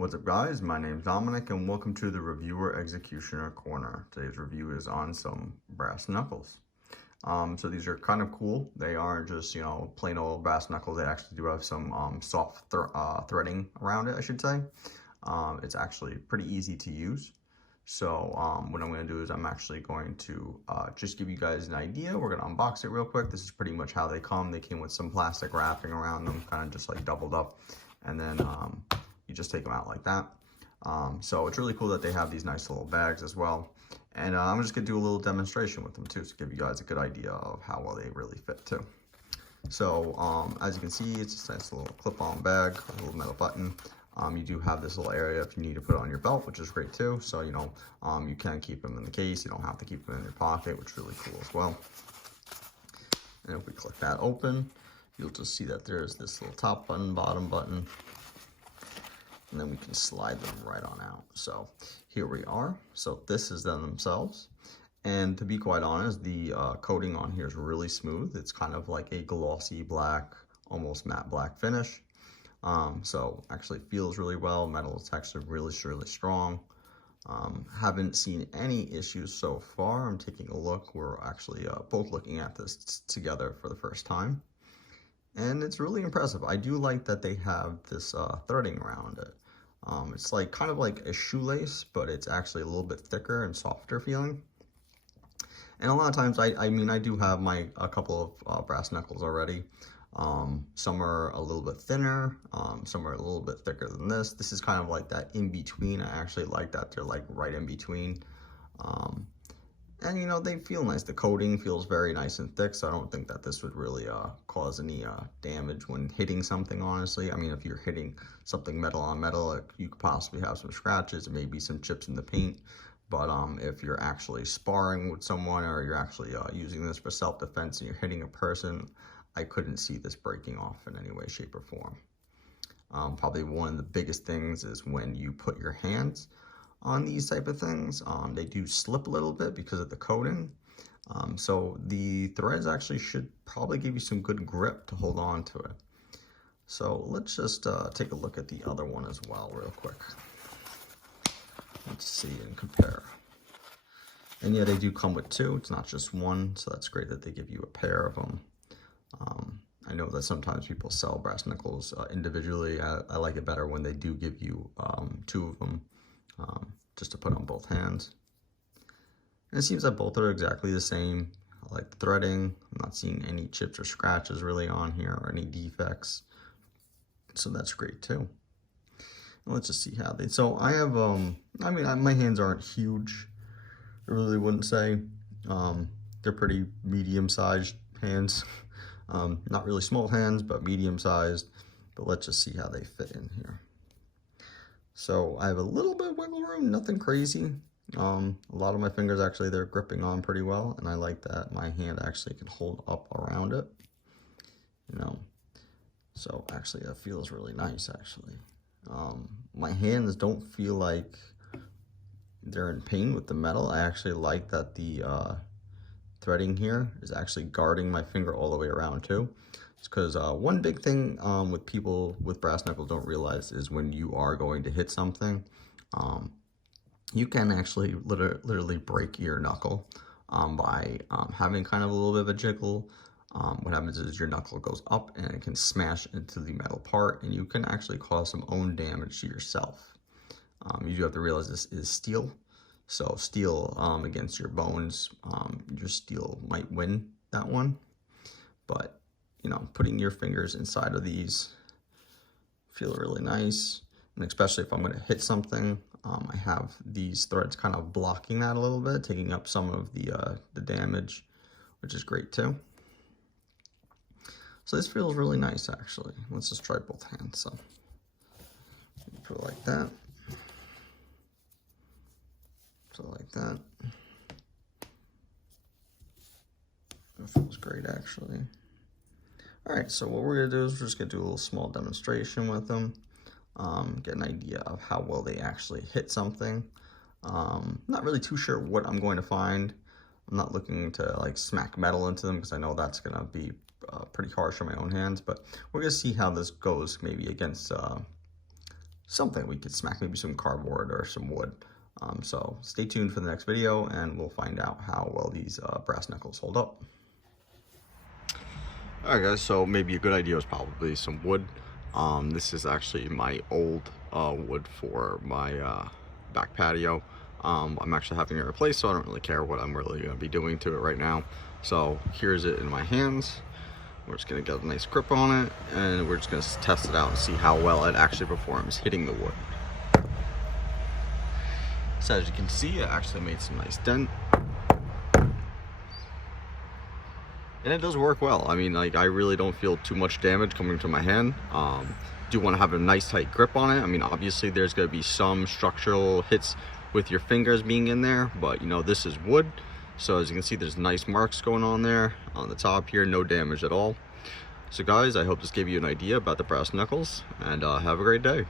What's up guys, my name's Dominic and welcome to the Reviewer Executioner Corner. Today's review is on some brass knuckles. So these are kind of cool. They aren't just, plain old brass knuckles. They actually do have some soft threading around it, I should say. It's actually pretty easy to use. So what I'm going to do is I'm actually going to just give you guys an idea. We're going to unbox it real quick. This is pretty much how they come. They came with some plastic wrapping around them, kind of just like doubled up. And then you just take them out like that. So it's really cool that they have these nice little bags as well. And I'm just gonna do a little demonstration with them too, to give you guys a good idea of how well they really fit too. So as you can see, it's just a nice little clip-on bag, a little metal button. You do have this little area if you need to put it on your belt, which is great too. So, you can keep them in the case. You don't have to keep them in your pocket, which is really cool as well. And if we click that open, you'll just see that there's this little top button, bottom button, and then we can slide them right on out. So here we are. So this is them themselves. And to be quite honest, the coating on here is really smooth. It's kind of like a glossy black, almost matte black finish. So actually feels really well. Metal is actually really strong. Haven't seen any issues so far. I'm taking a look. We're actually both looking at this together for the first time. And it's really impressive. I do like that they have this threading around it. It's like kind of like a shoelace, but it's actually a little bit thicker and softer feeling. And a lot of times, I mean, I do have a couple of brass knuckles already. Some are a little bit thinner, some are a little bit thicker than this. This is kind of like that in between. I actually like that they're like right in between. And they feel nice. The coating feels very nice and thick, so I don't think that this would really cause any damage when hitting something, honestly. I mean, if you're hitting something metal on metal, you could possibly have some scratches and maybe some chips in the paint. But if you're actually sparring with someone or you're actually using this for self-defense and you're hitting a person, I couldn't see this breaking off in any way, shape, or form. Probably one of the biggest things is when you put your hands on these type of things, they do slip a little bit because of the coating. So the threads actually should probably give you some good grip to hold on to it. So let's just take a look at the other one as well real quick. Let's see and compare. And yeah, they do come with two. It's not just one, so that's great that they give you a pair of them. I know that sometimes people sell brass knuckles individually. I like it better when they do give you two of them. Just to put on both hands. And it seems that both are exactly the same. I like the threading. I'm not seeing any chips or scratches really on here or any defects. So that's great too. And let's just see how they, so I have, I mean, my hands aren't huge. I really wouldn't say. They're pretty medium-sized hands. Not really small hands, but medium-sized. But let's just see how they fit in here. So I have a little bit of wiggle room, nothing crazy. A lot of my fingers actually, they're gripping on pretty well, and I like that my hand actually can hold up around it. So actually that feels really nice actually. My hands don't feel like they're in pain with the metal. I actually like that the threading here is actually guarding my finger all the way around too. It's because one big thing with people with brass knuckles don't realize is when you are going to hit something, you can actually literally break your knuckle by having kind of a little bit of a jiggle. What happens is your knuckle goes up and it can smash into the metal part, and you can actually cause some own damage to yourself. You do have to realize this is steel. So steel against your bones, your steel might win that one. But putting your fingers inside of these feel really nice. And especially if I'm going to hit something, I have these threads kind of blocking that a little bit, taking up some of the damage, which is great too. So this feels really nice actually. Let's just try both hands. So put it like that. So like that. It feels great actually. All right, so what we're gonna do is we're just gonna do a little small demonstration with them, get an idea of how well they actually hit something. Not really too sure what I'm going to find. I'm not looking to like smack metal into them because I know that's gonna be pretty harsh on my own hands, but we're gonna see how this goes maybe against something we could smack, maybe some cardboard or some wood. So stay tuned for the next video and we'll find out how well these brass knuckles hold up. Alright guys, so maybe a good idea is probably some wood. This is actually my old wood for my back patio. I'm actually having it replaced, so I don't really care what I'm really going to be doing to it right now. So here's it in my hands. We're just going to get a nice grip on it, and we're just going to test it out and see how well it actually performs hitting the wood. So as you can see, it actually made some nice dent. And it does work well. I mean, like, I really don't feel too much damage coming to my hand. Do want to have a nice tight grip on it. I mean, obviously there's going to be some structural hits with your fingers being in there, but you know, this is wood. So as you can see, there's nice marks going on there on the top here, no damage at all. So guys, I hope this gave you an idea about the brass knuckles, and have a great day.